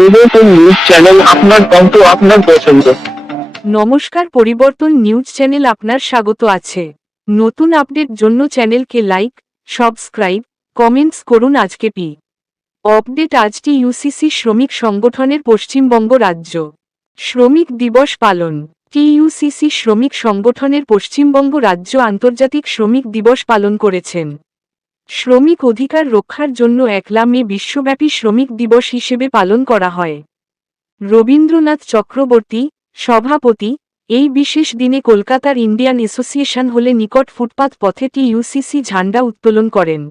পরিবর্তন news channel আপনার আপনার পছন্দ। নমস্কার, পরিবর্তন নিউজ চ্যানেল আপনার স্বাগত আছে। নতুন আপডেট জন্য চ্যানেলকে লাইক, সাবস্ক্রাইব, কমেন্টস করুন আজকে পি। আপডেট আজটি ইউসিসি শ্রমিক সংগঠনের পশ্চিমবঙ্গ রাজ্য। শ্রমিক দিবস পালন। টিইউসিসি শ্রমিক সংগঠনের পশ্চিমবঙ্গ রাজ্য আন্তর্জাতিক শ্রমিক দিবস পালন করেছেন। শ্রমিক অধিকার রক্ষার জন্য একলা মে বিশ্বব্যাপী শ্রমিক দিবস হিসেবে পালন করা হয়। রবীন্দ্রনাথ চক্রবর্তী, সভাপতি, এই বিশেষ দিনে কলকাতার ইন্ডিয়ান অ্যাসোসিয়েশন হলে নিকট ফুটপাত পথে টিইউসিসি ঝান্ডা উত্তোলন করেন।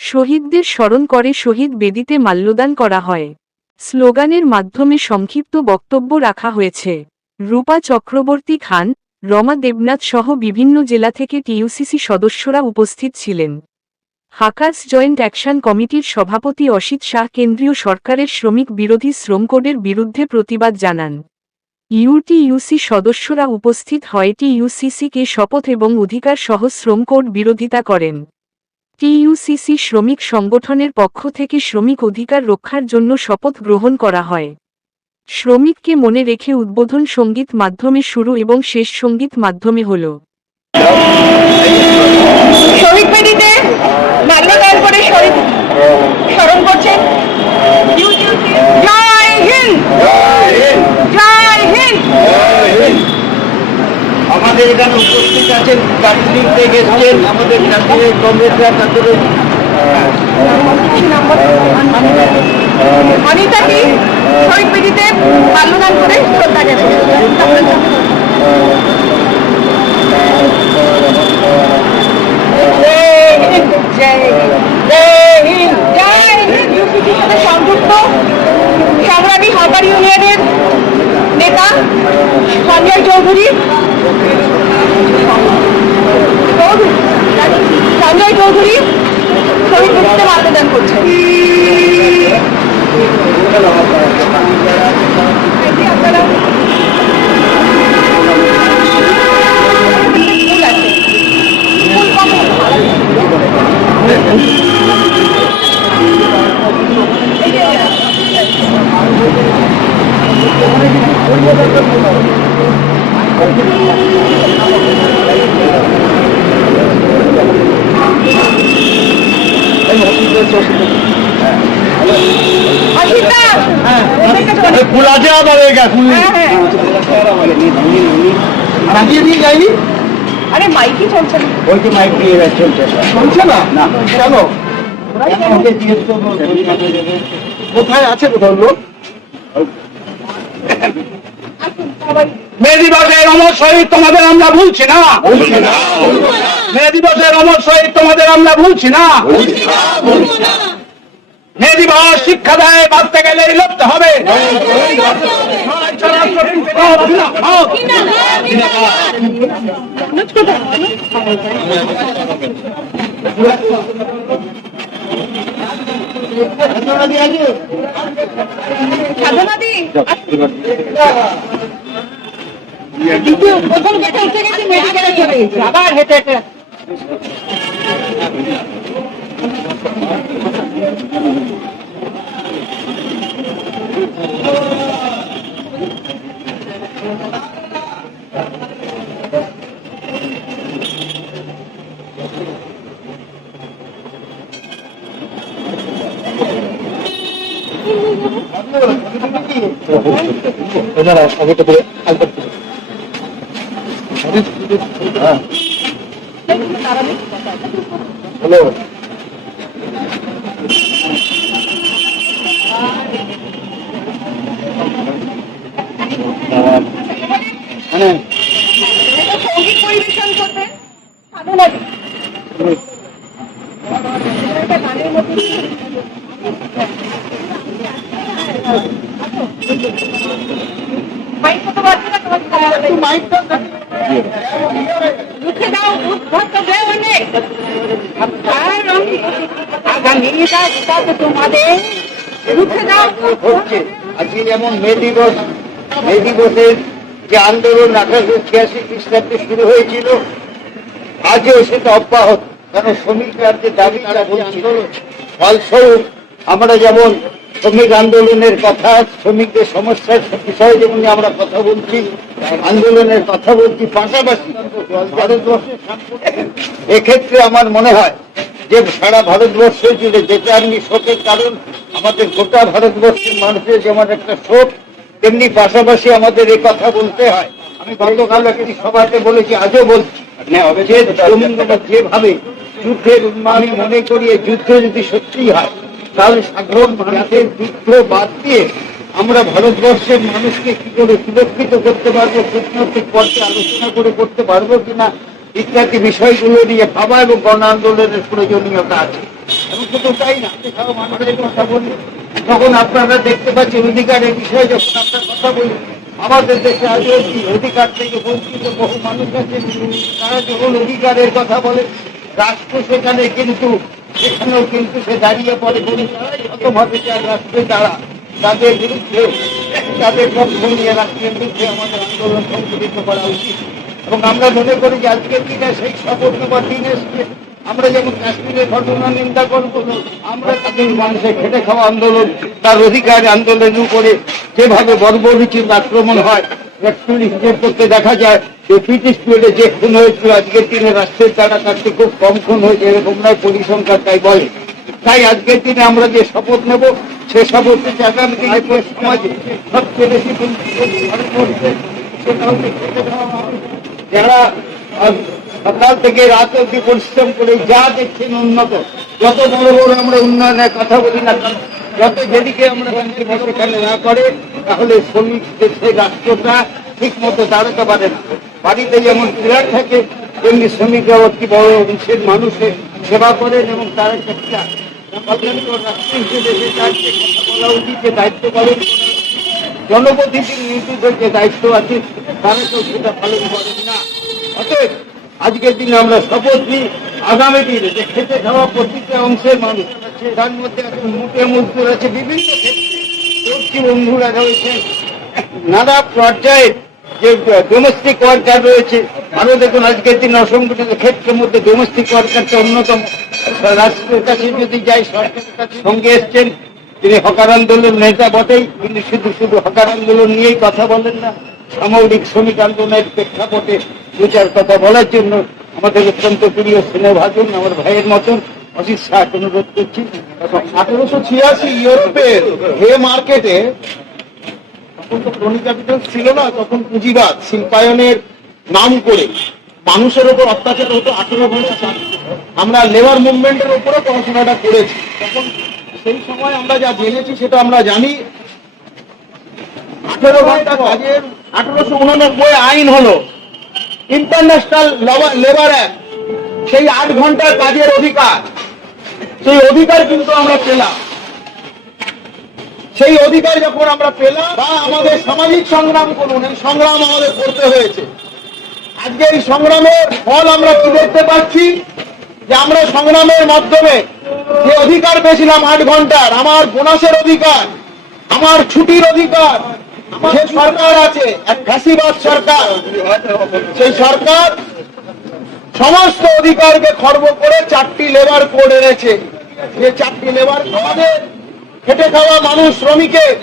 শহীদদের স্মরণ করে শহীদ বেদিতে মাল্যদান করা হয়। স্লোগানের মাধ্যমে সংক্ষিপ্ত বক্তব্য রাখা হয়েছে। রূপা চক্রবর্তী খান, রমা দেবনাথ সহ বিভিন্ন জেলা থেকে টিইউসিসি সদস্যরা উপস্থিত ছিলেন। হাকার্স জয়েন্ট অ্যাকশন কমিটির সভাপতি অসিত শাহ কেন্দ্রীয় সরকারের শ্রমিক বিরোধী শ্রম কোডের বিরুদ্ধে প্রতিবাদ জানান। ইউটিইউসি সদস্যরা উপস্থিত হয় টিইউসিসিকে শপথ এবং অধিকার সহ শ্রম কোড বিরোধিতা করেন। টিইউসিসি শ্রমিক সংগঠনের পক্ষ থেকে শ্রমিক অধিকার রক্ষার জন্য শপথ গ্রহণ করা হয়। শ্রমিককে মনে রেখে উদ্বোধন সংগীত মাধ্যমে শুরু এবং শেষ সংগীত মাধ্যমে হল। শহীদ বেদিতে মাল্যদান করে স্মরণ করছেন জয় হিন্দ! জয় হিন্দ! আমাদের এখানে উপস্থিত আছেন দার্জিলিং থেকে এসছেন আমাদের জাতীয় কংগ্রেসরা তাদের অনিতাকে শহীদ বেদিতে মাল্যদান করে শ্রদ্ধা জানাচ্ছেন ইউসিপির সাথে সংযুক্ত সংগ্রামী হারবার ইউনিয়নের নেতা সঞ্জয় চৌধুরী সঞ্জয় চৌধুরী শহীদ বেদিতে মাল্যদান করছেন ফুল আছে আবার এই গাছ হ্যাঁ হ্যাঁ। লাগিয়ে দিয়ে যাইনি আরে মাইকই চলছে না। ওই যে মাইক দিয়ে চলছে। চলছে না? না। কেন ওকে জিজ্ঞেস করব কোথায় আছে কোথাও লোক? মে দিবসের অমর শহীদ তোমাদের আমরা ভুলছি না। মে দিবসের অমর শহীদ তোমাদের আমরা ভুলছি না। মে দিবস শিক্ষা দেয়, বাঁচতে গেলে লড়তে হবে। দ্বিতীয় প্রথম গেটে মেডিকেলে চলে আবার হেঁটে এটা সংগীত পরিবেশন করবেন সাধনাদি এটা গানের মধ্যে মাইক কত বাজছে না মাইকটা রুখে দাও উদ্ভক্ত দেও অনেক কারণ আগামী তোমাদের রুখে দাও আজকে যেমন মে দিবস দিবসের যে আন্দোলন আঠারোশো ছিয়াশি খ্রিস্টাব্দে শুরু হয়েছিল, আজও সেটা অব্যাহত। কারণ শ্রমিকরা যে দাবি তারা বলছিল, ফলস্বরূপ আমরা যেমন শ্রমিক আন্দোলনের কথা, শ্রমিকদের সমস্যার বিষয়ে যেমন আমরা কথা বলছি, আন্দোলনের কথা বলছি, পাশাপাশি এক্ষেত্রে আমার মনে হয় যে সারা ভারতবর্ষ জুড়ে যেটা আমি শোকের কারণ, আমাদের গোটা ভারতবর্ষের মানুষের যেমন একটা শোক তেমনি পাশাপাশি আমাদের এই কথা বলতে হয়। আমি গতকাল একটি সভাতে বলেছি আজও বলছি। যেভাবে যুদ্ধের আমি মনে করি যুদ্ধ যদি সত্যিই হয় তাহলে সাধারণ মানুষের যুদ্ধ বাদ দিয়ে আমরা ভারতবর্ষের মানুষকে কি করে সুরক্ষিত করতে পারব কূটনৈতিক পর্যায়ে আলোচনা করে করতে পারব কিনা ইত্যাদি বিষয়গুলো নিয়ে ভাবা এবং গণ আন্দোলনের প্রয়োজনীয়তা আছে। এবং তাই না মানুষের কথা বলি। তখন আপনারা দেখতে পাচ্ছেন অধিকারের বিষয়ে, যখন আপনার কথা বলি, আমাদের দেশে আজও কি অধিকার থেকে বঞ্চিত বহু মানুষ আছে। তারা যখন অধিকারের কথা বলে, রাষ্ট্র সেখানে কিন্তু, সেখানেও কিন্তু সে দাঁড়িয়ে পড়ে। বলে তারাই শতভাবে চার রাষ্ট্রে তারা তাদের বিরুদ্ধে, তাদের পক্ষ নিয়ে রাষ্ট্রের বিরুদ্ধে আমাদের আন্দোলন সংগঠিত করা উচিত। এবং আমরা মনে করি যে আজকের দিনে সেই শপথ নেবার দিন এসছে। আমরা যেমন কাশ্মীরের ঘটনা নিন্দা করব, আমরা তাদের মানুষের খেটে খাওয়া আন্দোলন, তার অধিকার আন্দোলনের উপরে যেভাবে বর্বরিচিত আক্রমণ হয় করতে দেখা যায় যে ব্রিটিশ পিরিয়ডে যে খুন হয়েছিল, আজকের দিনে রাষ্ট্রের দ্বারা কাছে খুব কম খুন হয়েছে, এরকম নয় পরিসংখ্যান তাই বলে তাই আজকের দিনে আমরা যে শপথ নেব, সে শপথ থেকে আগামী দিনে সমাজে সবচেয়ে বেশি সেটা হচ্ছে। যারা সকাল থেকে রাত অব্দি পরিশ্রম করে যা দেখছেন উন্নত। যত বড় বড় আমরা উন্নয়নের কথা বলি না যত যেদিকে আমরা ব্যাংকের সেখানে না করে, তাহলে শ্রমিক দেশের রাষ্ট্রটা ঠিক মতো দাঁড়াতে পারে না। বাড়িতে যেমন ক্রীড়া থাকে, তেমনি শ্রমিকরাও একটি বড় অংশের মানুষের সেবা করেন এবং তার একটা রাষ্ট্র হিসেবে যে দায়িত্ব নির্দেশের যে দায়িত্ব আছে, তারা কেউ সেটা পালন করেন না। অতএব আজকের দিনে আমরা শপথ নিই আগামী দিনে যে খেতে খাওয়া প্রতিটা অংশের মানুষ তার মধ্যে আছে মুখে মজদুর আছে বিভিন্ন ক্ষেত্রে। বন্ধুরা রয়েছে নানা পর্যায়ে যে ডোমেস্টিক ওয়ার্কার রয়েছে আরও দেখুন আজকের দিন অসংগঠিত ক্ষেত্রের মধ্যে ডোমেস্টিক ওয়ার্কারটা অন্যতম। রাষ্ট্রের কাছে যদি যাই, সরকারের কাছে সঙ্গে এসছেন, তিনি হকার আন্দোলন নেতা বটেই, কিন্তু শুধু শুধু হকার আন্দোলন নিয়েই কথা বলেন না সামরিক শ্রমিক আন্দোলনের প্রেক্ষাপটে দু চার কথা বলার জন্য আমাদের অত্যন্ত প্রিয় স্নেহভাজন আমার ভাইয়ের মতন অজিত শাহ অনুরোধ করছি। আঠেরোশো ছিয়াশি ইউরোপের হে মার্কেটে তখন তো ক্রনি ক্যাপিটাল ছিল না, তখন পুঁজিবাদ, শিল্পায়নের নাম করে মানুষের ওপর অত্যাচার হতো আঠেরো ঘণ্টা আমরা লেবার মুভমেন্টের উপরে পড়াশোনাটা করেছি। তখন সেই সময় আমরা যা জেনেছি সেটা আমরা জানি। আঠেরো ঘণ্টা কাজের আঠেরোশো উননব্বই আইন হলো। ইন্টারন্যাশনাল লেবার অ্যাক্ট সেই আট ঘণ্টার কাজের অধিকার, সেই অধিকার কিন্তু আমরা পেলাম। সেই অধিকার যখন আমরা পেলাম, বা আমাদের সামাজিক সংগ্রাম করুন, এই সংগ্রাম আমাদের করতে হয়েছে। আজকে এই সংগ্রামের ফল আমরা কি দেখতে পাচ্ছি? যে আমরা সংগ্রামের মাধ্যমে যে অধিকার পেয়েছিলাম আট ঘণ্টার, আমার বোনাসের অধিকার, আমার ছুটির অধিকার যে সরকার আছে, এক ফ্যাসিবাদ সরকার, সেই সরকার সমস্ত অধিকারকে খর্ব করে চারটি লেবার কোড এনেছে। যে চারটি লেবার আমাদের খেটে খাওয়া মানুষ, শ্রমিকের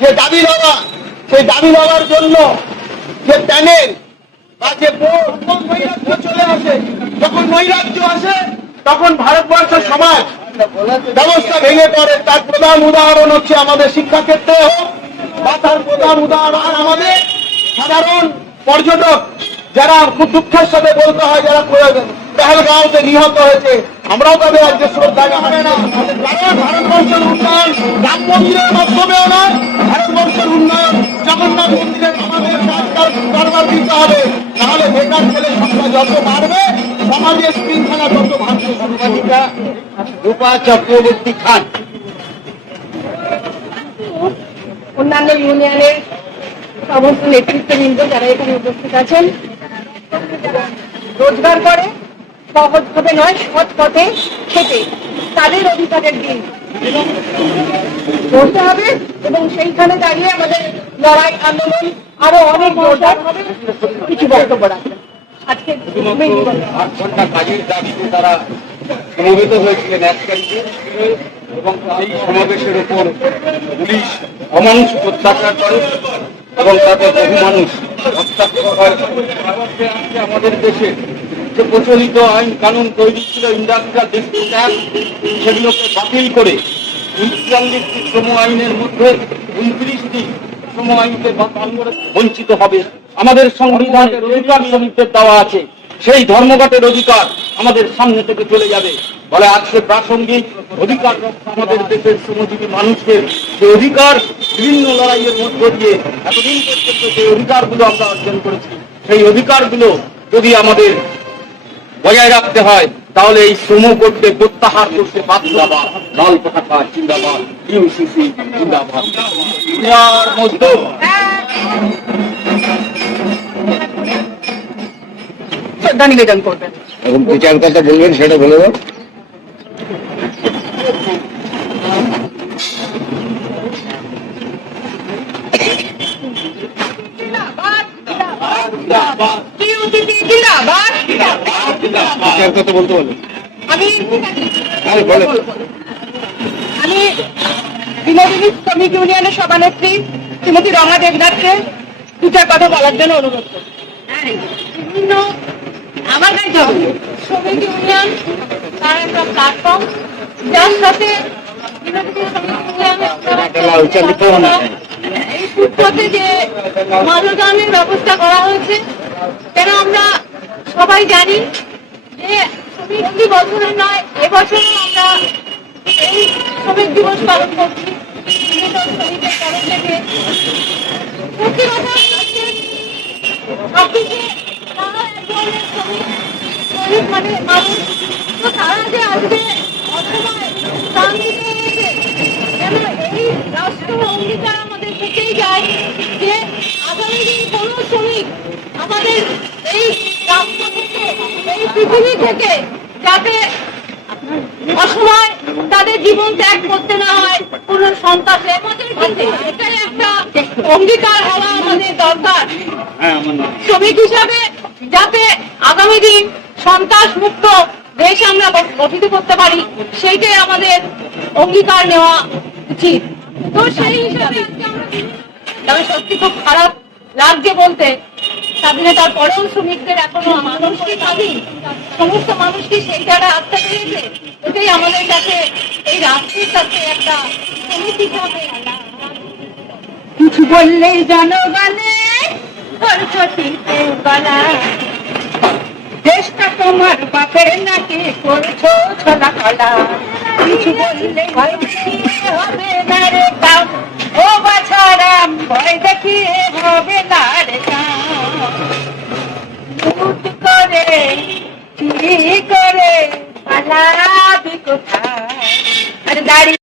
যে দাবি দেওয়া, সেই দাবি দেওয়ার জন্য যে প্যানেল বা যে নৈরাজ্য চলে আসে, যখন নৈরাজ্য আসে, তখন ভারতবর্ষ সমাজ ব্যবস্থা ভেঙে পড়ে। তার প্রধান উদাহরণ হচ্ছে আমাদের শিক্ষাক্ষেত্রে হোক বা প্রধান উদাহরণ আমাদের। সাধারণ পর্যটক যারা খুব দুঃখের সাথে বলতে হয়, যারা পেহেলগাঁওতে নিহত হয়েছে, আমরাও তাদের আজকে শ্রদ্ধা জানাই না। ভারতবর্ষের উন্নয়ন রাম মন্দিরের মাধ্যমেও নয়, ভারতবর্ষের উন্নয়ন জগন্নাথ মন্দিরের আমাদের কারবার দিতে হবে। তাহলে বেকার ছেলে সংখ্যা যত বাড়বে, সমাজের শৃঙ্খলা তত ভাঙতে রূপা চক্রবর্তী খান। অন্যান্য ইউনিয়নের সমস্ত নেতৃত্ববৃন্দ যারা এখানে উপস্থিত আছেন রোজগার করে সহজ ভাবে নয়, সৎ পথে খেটে তাদের অধিকারের দিন। করতে হবে, এবং সেইখানে দাঁড়িয়ে আমাদের লড়াই, আন্দোলন আরও অনেক জোরদার হবে। কিছু বক্তব্য রাখবেন। আজকে আট ঘণ্টা কাজের দাবিতে তারা সমবেত হয়েছিলেন এক এবং সেই সমাবেশের উপর পুলিশ অমানুষ অত্যাচার করে এবং তাতে বহু মানুষ আমাদের দেশে যে প্রচলিত আইন কানুন তৈরি ছিল ইন্ডাস্ট্রিয়াল ডিস্ট্রিক্ট অ্যাক্ট সেগুলোকে বাতিল করে উনচল্লিশটি শ্রম আইনের মধ্যে উনত্রিশটি শ্রম আইনকে বঞ্চিত হবে। আমাদের সংবিধানের অধিকার শ্রমিকদের দেওয়া আছে। সেই ধর্মঘটের অধিকার আমাদের সামনে থেকে চলে যাবে। বলে আজকে প্রাসঙ্গিক অধিকার আমাদের দেশের শ্রমজীবী মানুষদের যে অধিকার বিভিন্ন লড়াইয়ের মধ্য দিয়ে এতদিন পর্যন্ত যে অধিকারগুলো আমরা অর্জন করেছি। সেই অধিকারগুলো যদি আমাদের বজায় রাখতে হয়, তাহলে এই শ্রম করতে, প্রত্যাহার করতে বাধ্যবাদ ইউসিসি এখন দু চার কথা বলবেন সেটা বলে দাও। দু কথা বলতে বলো। আমি। আমি বিনোদিনী শ্রমিক ইউনিয়নের সভানেত্রী শ্রীমতী রমা দেবনাথকে দুটা কথা বলার জন্য অনুরোধ করছি। বিভিন্ন আমার কাছে শ্রমিক ইউনিয়ন তার একটা প্ল্যাটফর্ম যার সাথে এই ফুটপথে যে মানদানের ব্যবস্থা করা হয়েছে কেন আমরা সবাই জানি যে শ্রমিক বছরের নয় এবছরও আমরা এই শ্রমিক দিবস পালন করছি। শ্রমিকের তরফ থেকে সত্যি কথা শ্রমিক মানে মানুষ তো তারা যে আজকে প্রাণ দিতে হয়েছে যেন এই রাষ্ট্র অঙ্গীকার আমাদের থেকেই যায় যে আগামী দিন কোনো শ্রমিক আমাদের এই রাষ্ট্র থেকে এই পৃথিবী থেকে যাতে অসময় তাদের জীবন ত্যাগ করতে না হয় কোন সন্ত্রাসে আমাদের কাছে এটাই একটা অঙ্গীকার হওয়া আমাদের দরকার শ্রমিক হিসাবে যাতে আগামী দিন সন্ত্রাস মুক্ত দেশ আমরা গঠিত করতে পারি, সেইটাই আমাদের অঙ্গীকার নেওয়া উচিত। তো সেই হিসাবে সত্যি খুব খারাপ লাগছে বলতে স্বাধীনতার পরেও শ্রমিকদের এখনও মানুষ কি স্বাধীন, সমস্ত মানুষ কি সেই জায়গায় আস্থা পেয়েছে এটাই আমাদের কাছে এই রাষ্ট্রের কাছে একটা সমিতি হিসাবে কিছু বললেই জনগণে দেশটা তোমার বাপের নাকি করছ ছোলা কলা। কিছু বললে হবে না রে কাম। ও বাছারাম, ভয় দেখিয়ে হবে না রে কাম। করে, চুরি করে পালাবি কোথায়? আরে দাঁড়িয়ে